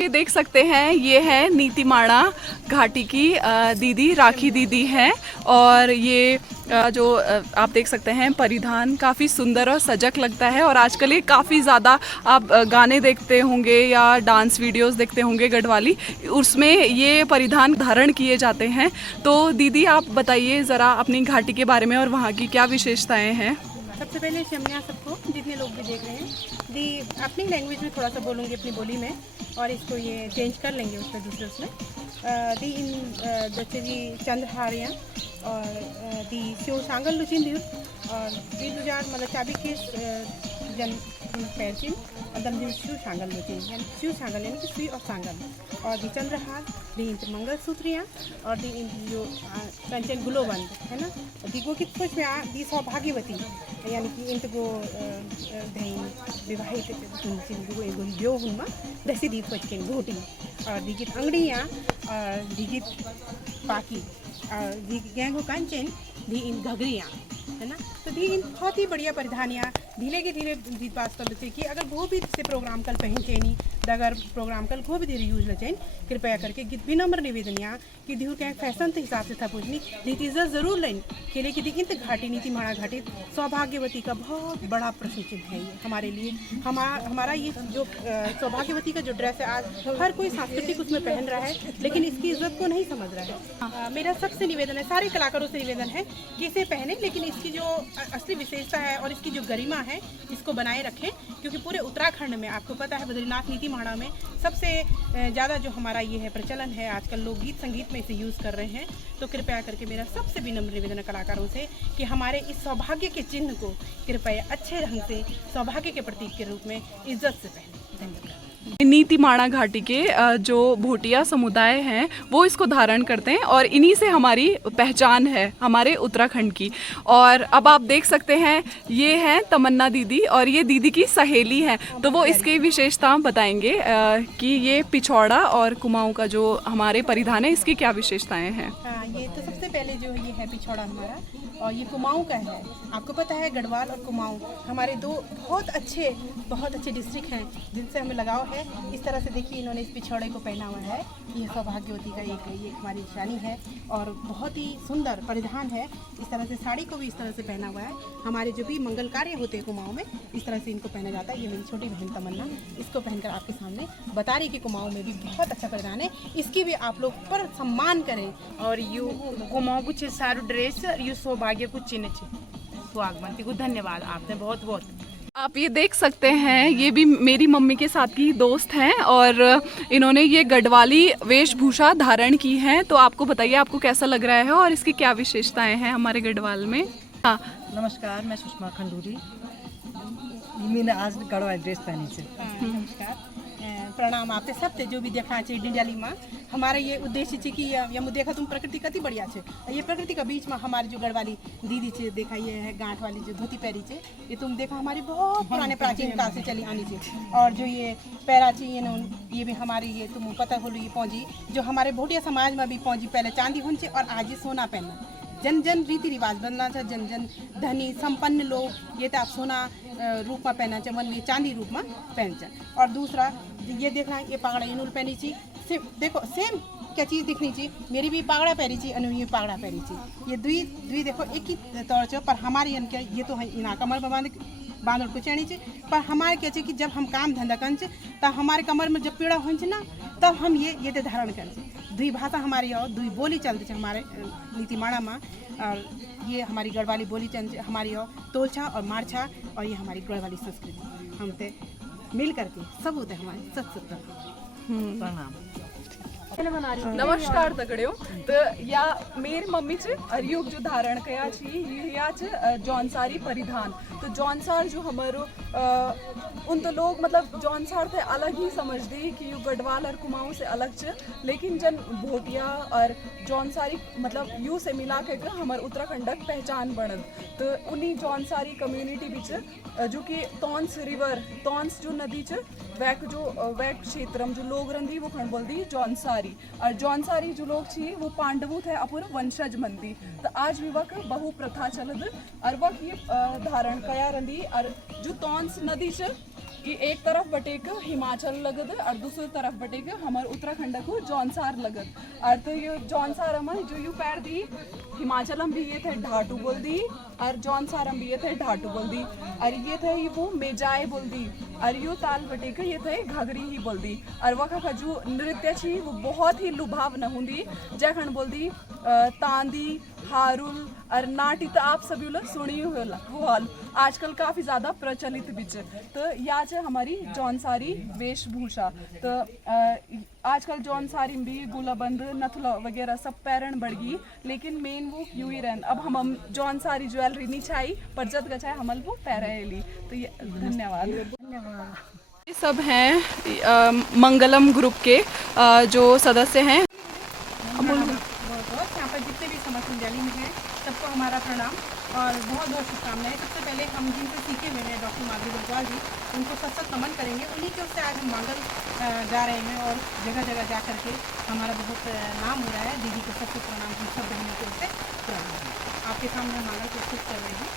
ये देख सकते हैं, ये है नीतीमाणा घाटी की दीदी, राखी दीदी हैं। और ये जो आप देख सकते हैं परिधान काफ़ी सुंदर और सजग लगता है। और आजकल ये काफ़ी ज़्यादा आप गाने देखते होंगे या डांस वीडियोस देखते होंगे गढ़वाली, उसमें ये परिधान धारण किए जाते हैं। तो दीदी आप बताइए ज़रा अपनी घाटी के बारे में और वहाँ की क्या विशेषताएँ हैं। सबसे पहले शम्या सबको, जितने लोग भी देख रहे हैं, दी अपनी लैंग्वेज में थोड़ा सा बोलूँगी, अपनी बोली में, और इसको ये चेंज कर लेंगे उसमें दूसरे उसमें। दी इन दचवी चंद्रहारियाँ और दी शिव सांगल लुचिन दी और दी दुजार मतलब चाबी के जन पैरचिन और दम दी शिव सांगल लुचिन, यानी शिव सांगल यानी कि सुई और सांगल, और दी चंद्रहार दी इंत मंगलसूत्रियाँ और दी इन जो कंचन गुलोबंद है ना, दी गो कित कुछ में दी सौभाग्यवती यानी कि इंत गो धैन विवाहित गो एगो ब्यो हुनमा दसी दी पचकेन घोटी और दी गित अंगड़ियाँ और दी गित पाकी और दी गैंगो कांचन दी इन घघरियाँ है ना। तो दी इन बहुत ही बढ़िया परिधानियाँ धीरे के धीरे दी पास कर लेते कि अगर वो भी से प्रोग्राम कल पहन चेनी अगर प्रोग्राम कल वो भी धीरे यूज ल चैन कृपया करके गीत विनम्र निवेदनिया कि दिहु क्या फैशन के हिसाब से था पूछनी नीति इज्जत जरूर लें खेले की दी इंत घाटी नीतीमाणा घाटी सौभाग्यवती का बहुत बड़ा प्रश्न चिन्ह है ये हमारे लिए। हमारा ये जो सौभाग्यवती का जो ड्रेस है आज हर कोई सांस्कृतिक उसमें पहन रहा है, लेकिन इसकी इज्जत को नहीं समझ रहा है। मेरा सबसे निवेदन है, सारे कलाकारों से निवेदन है कि इसे पहने, लेकिन इसकी जो असली विशेषता है और इसकी जो गरिमा है इसको बनाए रखें, क्योंकि पूरे उत्तराखंड में आपको पता है बद्रीनाथ नीतीमाणा में सबसे ज़्यादा जो हमारा ये है प्रचलन है, आजकल लोग गीत संगीत में इसे यूज़ कर रहे हैं। तो कृपया करके मेरा सबसे विनम्र निवेदन है कलाकारों से कि हमारे इस सौभाग्य के चिन्ह को कृपया अच्छे ढंग से सौभाग्य के प्रतीक के रूप में इज्जत से पहने। धन्यवाद। नीतीमाणा घाटी के जो भोटिया समुदाय हैं वो इसको धारण करते हैं और इन्हीं से हमारी पहचान है हमारे उत्तराखंड की। और अब आप देख सकते हैं ये हैं तमन्ना दीदी और ये दीदी की सहेली हैं, तो वो इसकी विशेषता बताएंगे कि ये पिछौड़ा और कुमाऊं का जो हमारे परिधान है इसकी क्या विशेषताएं हैं। हाँ, ये तो सबसे पहले जो ये है पिछौड़ा हमारा, और ये कुमाऊं का है। आपको पता है गढ़वाल और कुमाऊं हमारे दो बहुत अच्छे डिस्ट्रिक्ट हैं जिनसे हमें लगाव है। इस तरह से देखिए इन्होंने इस पिछौड़े को पहना हुआ है, ये सौभाग्यवती का ये हमारी निशानी है और बहुत ही सुंदर परिधान है। इस तरह से साड़ी को भी इस तरह से पहना हुआ है। हमारे जो भी मंगल कार्य होते हैं कुमाऊं में इस तरह से इनको पहना जाता है। ये मेरी छोटी बहन तमन्ना इसको पहनकर आपके सामने बता रही कि कुमाऊं में भी बहुत अच्छा परिधान है, इसकी भी आप लोग पर सम्मान करें। और यू कुमाऊं कुछ सारू ड्रेस यू सौभाग्य कुछ चिन्ह स्वागवंती को धन्यवाद आपने बहुत बहुत। आप ये देख सकते हैं ये भी मेरी मम्मी के साथ की दोस्त हैं और इन्होंने ये गढ़वाली वेशभूषा धारण की है। तो आपको बताइए आपको कैसा लग रहा है और इसकी क्या विशेषताएं हैं हमारे गढ़वाल में। हाँ नमस्कार, मैं सुषमा खंडूरी, मैंने आज गढ़वाली ड्रेस पहनी से। नमस्कार, प्रणाम आपसे सबसे जो भी देखना चाहिए डिंडाली माँ। हमारा ये उद्देश्य है कि ये देखा तुम प्रकृति कति बढ़िया छे, ये प्रकृति का बीच में हमारी जो गढ़वाली दीदी छे देखा ये है गांठ वाली जो धोती पैरी छे, ये तुम देखा हमारी बहुत पुराने प्राचीन काल से चली आनी छे। और जो ये पैरा छे ये भी हमारी ये तुम पता हो ये पौजी जो हमारे भोटिया समाज में भी पौजी पहले चांदी होन छे और आज ये सोना पहनना। जन जन रीति रिवाज बनना था, जन जन धनी संपन्न लोग ये तो आप सोना रूप में पहना चाहिए, मन ये चांदी रूप में पहन चाहिए। और दूसरा ये देखना ये पागड़ा इनूल पहनी चाहिए, देखो सेम क्या चीज़ दिखनी चाहिए, मेरी भी पागड़ा पहनी चाहिए अनु ये पागड़ा पहनी चाहिए, ये दुई देखो एक ही तौर से। पर हमारे इनके ये तो इना कमर में बांध को चढ़नी चाहिए, पर हमारे क्या चाहिए कि जब हम काम धंधा कर तब हमारे कमर में जब पीड़ा हो ना तब हम ये धारण कर दुई भाषा हमारी और दुई बोली चलती है हमारे नीतीमाणा में। और ये हमारी गढ़वाली बोली चल हमारी और तोलछा और मारछा, और ये हमारी गढ़वाली संस्कृति हम ते मिल करके सब होते हैं हमारे सत प्रणाम। नमस्कार दगड़ियों, तो या मेरी मम्मी च और युग जो धारण कया छी या च जौनसारी परिधान। तो जौनसार जो हमारो उन तो लोग मतलब जौनसार थे अलग ही समझ दी कि यू गढ़वाल और कुमाऊं से अलग च, लेकिन जन भोटिया और जौनसारी मतलब यू से मिला के हमारे उत्तराखंडक पहचान बनद। तो उन्हीं जौनसारी कम्युनिटी बीच जो कि तौंस रिवर तौंस जो नदी च वैक क्षेत्र जो लोग रंदी वो खंड बोल दी जौनसारी। और जौनसारी जो लोग छी वो पांडवों थे अपूर वंशज मंदी। तो आज भी वक बहु प्रथा चलद और वक ये धारण कया रंदी। और जो तौंस नदी च कि एक तरफ बटेक हिमाचल लगद और दूसरी तरफ बटेक हमार उत्तराखंड को जौनसार लगद। और तो ये जौनसार हमार जो यू पैर दी हिमाचल हम भी ये थे ढाटू बोल दी और जौनसार हम भी ये थे ढाटू बोल दी और ये थे वो मेजाए बोल दी और यो ताल बटेक ये थे घाघरी ही बोल दी। और वखा का जो नृत्य छी वो बहुत ही लुभावना हुंदी जखन बोल दी तांदी हारुल और नाटी तो आप सभी लोग सुनी हुआ आजकल काफ़ी ज़्यादा प्रचलित बिच। तो या है हमारी जौनसारी वेशभूषा। तो आजकल जौनसारी भी गुलाबंद नथुला वगैरह सब पैरण बढ़ गई लेकिन मेन वो क्यों ही रहन। अब हम जौनसारी ज्वेलरी नहीं छाई पर जद गचाए हमल वो पैरेली। तो ये धन्यवाद। ये सब हैं मंगलम ग्रुप के जो सदस्य हैं। बहुत यहाँ पर जितने भी समस्त दिल्ली में हैं सबको हमारा प्रणाम और बहुत बहुत शुभकामनाएं। सबसे पहले हम जिनसे सीखे हुए हैं डॉक्टर माधुरी बंसवाल जी, उनको सशक्त नमन करेंगे। उन्हीं के उससे आज हम मांगल गा रहे हैं और जगह जगह जा करके हमारा बहुत नाम हो रहा है। दीदी को सबसे प्रणाम, हम सब बहनों के उससे प्रणाम। आपके सामने हम मांगल प्रस्तुत कर रहे हैं।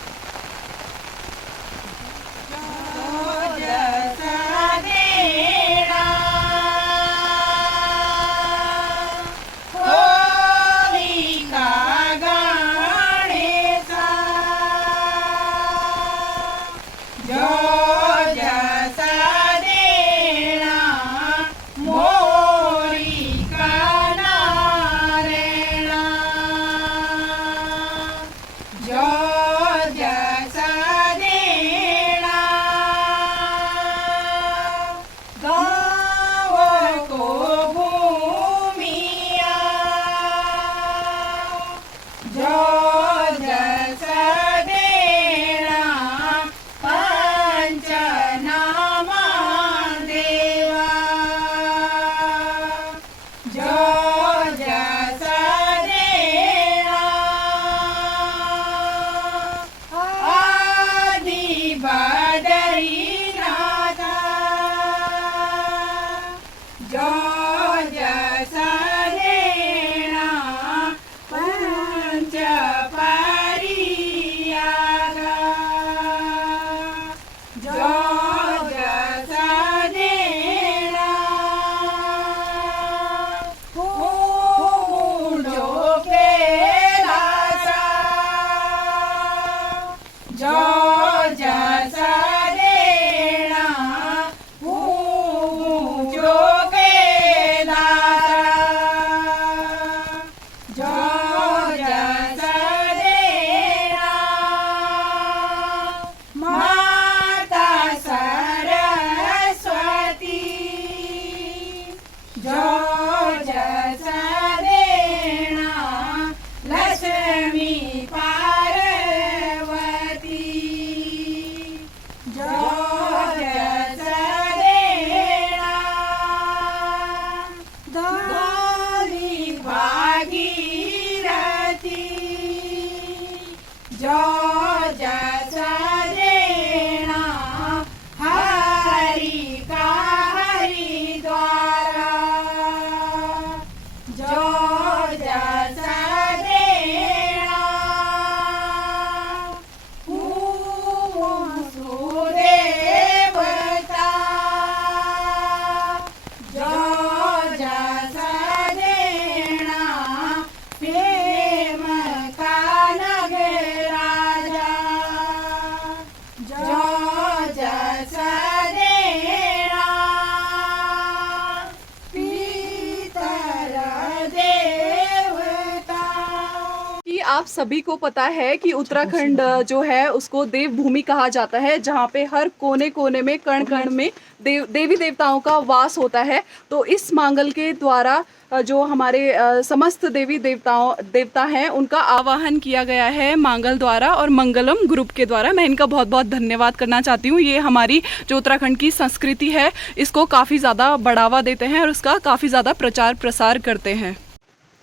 आप सभी को पता है कि उत्तराखंड जो है उसको देवभूमि कहा जाता है, जहाँ पे हर कोने कोने में कण कण में देवी देवताओं का वास होता है। तो इस मांगल के द्वारा जो हमारे समस्त देवी देवता हैं उनका आवाहन किया गया है मांगल द्वारा और मंगलम ग्रुप के द्वारा। मैं इनका बहुत बहुत धन्यवाद करना चाहती हूँ। ये हमारी जो उत्तराखंड की संस्कृति है इसको काफ़ी ज़्यादा बढ़ावा देते हैं और उसका काफ़ी ज़्यादा प्रचार प्रसार करते हैं।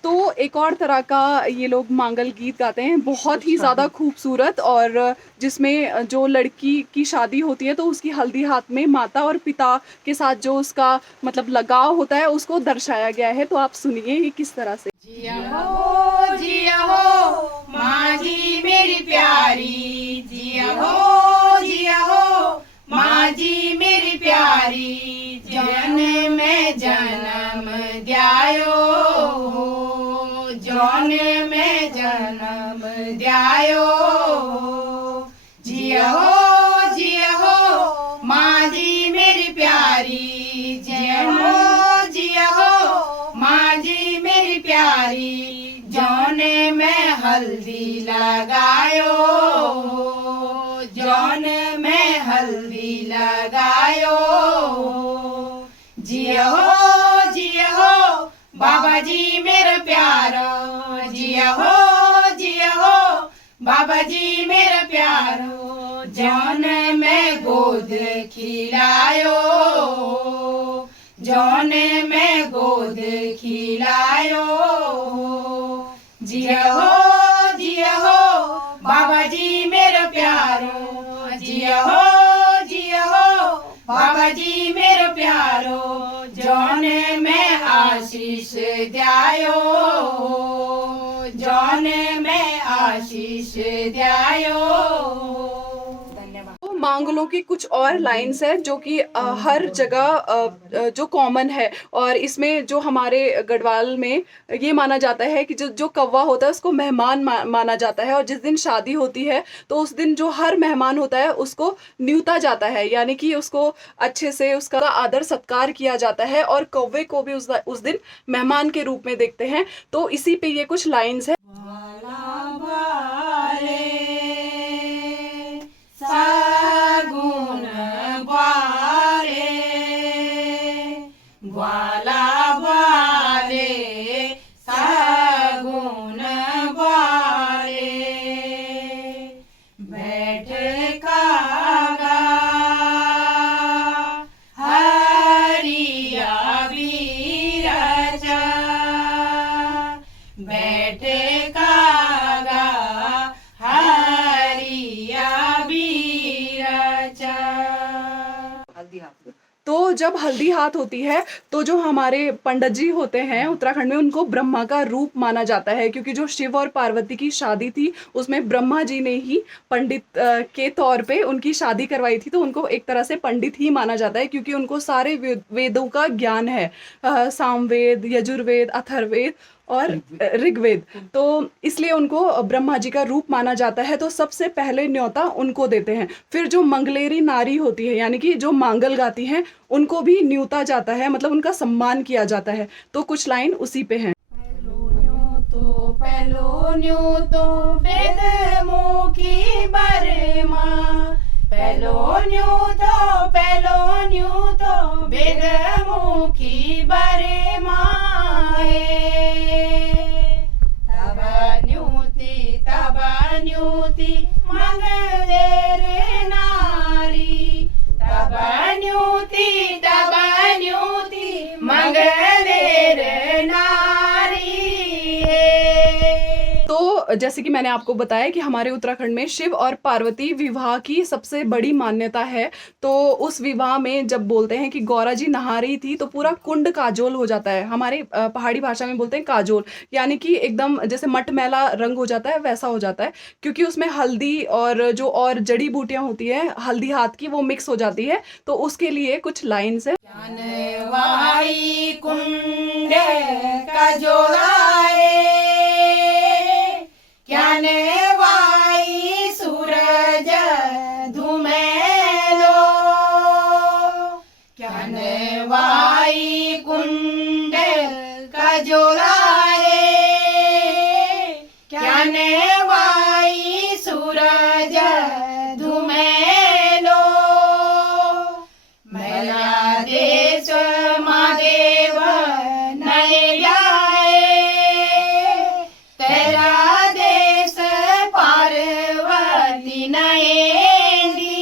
तो एक और तरह का ये लोग मांगल गीत गाते हैं, बहुत ही ज़्यादा खूबसूरत, और जिसमें जो लड़की की शादी होती है तो उसकी हल्दी हाथ में माता और पिता के साथ जो उसका मतलब लगाव होता है उसको दर्शाया गया है। तो आप सुनिए ये किस तरह से। जिया हो माँ जी मेरी प्यारी, जिया हो माँ जी मेरी प्यारी जौन में जन्म द्यायो जौन में जन्म द्यायो जिया हो माँ जी मेरी प्यारी जिया हो माँ जी मेरी प्यारी जौन में हल्दी लगायो जौन में हल्दी लगायो जिया हो बाबा जी मेरा प्यारो जिया हो बाबा जी मेरा प्यारो जौन में गोद खिलायो जौन में गोद खिलायो जिया हो बाबा जी मेरा प्यारो जिया हो बाबा जी मेरा प्यारो जौन में आशीष द्यायो जौन में आशीष द्यायो। धन्यवाद। तो मांगलों की कुछ और लाइंस है जो कि हर जगह जो कॉमन है, और इसमें जो हमारे गढ़वाल में ये माना जाता है कि जो कौवा होता है उसको मेहमान माना जाता है, और जिस दिन शादी होती है तो उस दिन जो हर मेहमान होता है उसको न्यूता जाता है, यानी कि उसको अच्छे से उसका आदर सत्कार किया जाता है, और कौवे को भी उस दिन मेहमान के रूप में देखते हैं। तो इसी पे ये कुछ लाइंस है। सागुन बारे ग्वाला बारे सागुन बारे बैठ कागा हरिया बीराजा बैठ कागा हरिया बीराजा। तो जब हल्दी हाथ होती है तो जो हमारे पंडित जी होते हैं उत्तराखंड में उनको ब्रह्मा का रूप माना जाता है, क्योंकि जो शिव और पार्वती की शादी थी उसमें ब्रह्मा जी ने ही पंडित के तौर पे उनकी शादी करवाई थी, तो उनको एक तरह से पंडित ही माना जाता है क्योंकि उनको सारे वेदों का ज्ञान है, सामवेद, यजुर्वेद, अथर्ववेद और ऋग्वेद, तो इसलिए उनको ब्रह्मा जी का रूप माना जाता है। तो सबसे पहले न्योता उनको देते हैं। फिर जो मंगलेरी नारी होती है, यानी कि जो मांगल गाती हैं, उनको भी न्यूता जाता है, मतलब उनका सम्मान किया जाता है। तो कुछ लाइन उसी पे हैं। पहलो न्यू तो वेद मुखी बरे माँ पहलो न्यू तो वेद मुखी बरे माए तब न्यूति मंगले रे नारी तब न्यूति मंगले रे नारी। तो जैसे कि मैंने आपको बताया कि हमारे उत्तराखंड में शिव और पार्वती विवाह की सबसे बड़ी मान्यता है। तो उस विवाह में जब बोलते हैं कि गौरा जी नहा रही थी तो पूरा कुंड काजोल हो जाता है। हमारे पहाड़ी भाषा में बोलते हैं काजोल, यानी कि एकदम जैसे मटमैला रंग हो जाता है वैसा हो जाता है, क्योंकि उसमें हल्दी और जो और जड़ी बूटियां होती है हल्दी हाथ की वो मिक्स हो जाती है। तो उसके लिए कुछ लाइन्स है। ज्ञानवाई कुंड काजोलाए ज्ञानवाई सूरज धुमेलो ज्ञानवाई कुंड काजोलाए ज्ञानवाई सूरज धुमेलो मैला देश महादेव नए जाए तेरा देश पार्वती नएंदी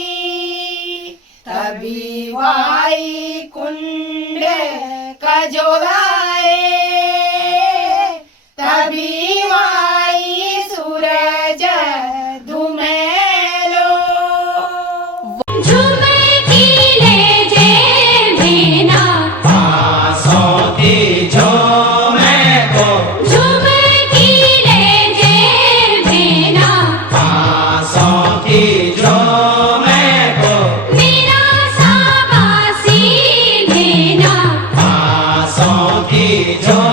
तभी वाई कुंड काजोलाए तभी वाई सूरज धुमेलो मेरा जॉन